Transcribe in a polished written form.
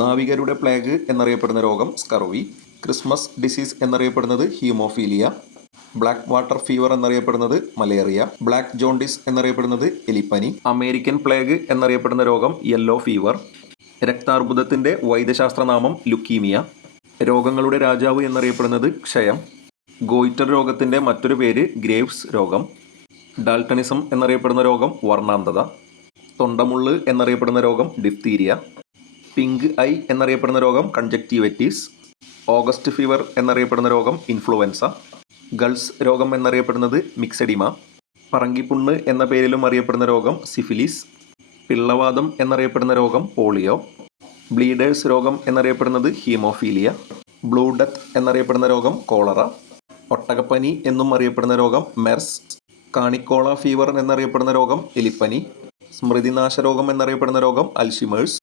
നാവികരുടെ plague എന്നറിയപ്പെടുന്ന രോഗം scurvy. Christmas disease എന്നറിയപ്പെടുന്നത് ഹീമോഫീലിയ. ബ്ലാക്ക് വാട്ടർ ഫീവർ എന്നറിയപ്പെടുന്നത് മലേറിയ. ബ്ലാക്ക് ജോണ്ടിസ് എന്നറിയപ്പെടുന്നത് എലിപ്പനി. അമേരിക്കൻ പ്ലേഗ് എന്നറിയപ്പെടുന്ന രോഗം യെല്ലോ ഫീവർ. രക്താർബുദത്തിൻ്റെ വൈദ്യശാസ്ത്രനാമം ലുക്കീമിയ. രോഗങ്ങളുടെ രാജാവ് എന്നറിയപ്പെടുന്നത് ക്ഷയം. ഗോയിറ്റർ രോഗത്തിൻ്റെ മറ്റൊരു പേര് ഗ്രേവ്സ് രോഗം. ഡാൽട്ടണിസം എന്നറിയപ്പെടുന്ന രോഗം വർണ്ണാന്ധത. തൊണ്ടമുള്ള് എന്നറിയപ്പെടുന്ന രോഗം ഡിഫ്തീരിയ. പിങ്ക് ഐ എന്നറിയപ്പെടുന്ന രോഗം കൺജക്റ്റീവൈറ്റിസ്. ഓഗസ്റ്റ് ഫീവർ എന്നറിയപ്പെടുന്ന രോഗം ഇൻഫ്ലുവൻസ. ഗൾസ് രോഗം എന്നറിയപ്പെടുന്നത് മിക്സഡിമ. പറങ്കിപ്പുണ്ണ് എന്ന പേരിലും അറിയപ്പെടുന്ന രോഗം സിഫിലിസ്. പിള്ളവാതം എന്നറിയപ്പെടുന്ന രോഗം പോളിയോ. ബ്ലീഡേഴ്സ് രോഗം എന്നറിയപ്പെടുന്നത് ഹീമോഫീലിയ. ബ്ലൂ ഡെത്ത് എന്നറിയപ്പെടുന്ന രോഗം കോളറ. ഒട്ടകപ്പനി എന്നും അറിയപ്പെടുന്ന രോഗം മെർസ്. കാണിക്കോള ഫീവർ എന്നറിയപ്പെടുന്ന രോഗം എലിപ്പനി. സ്മൃതിനാശ രോഗം എന്നറിയപ്പെടുന്ന രോഗം അൽഷിമേഴ്സ്.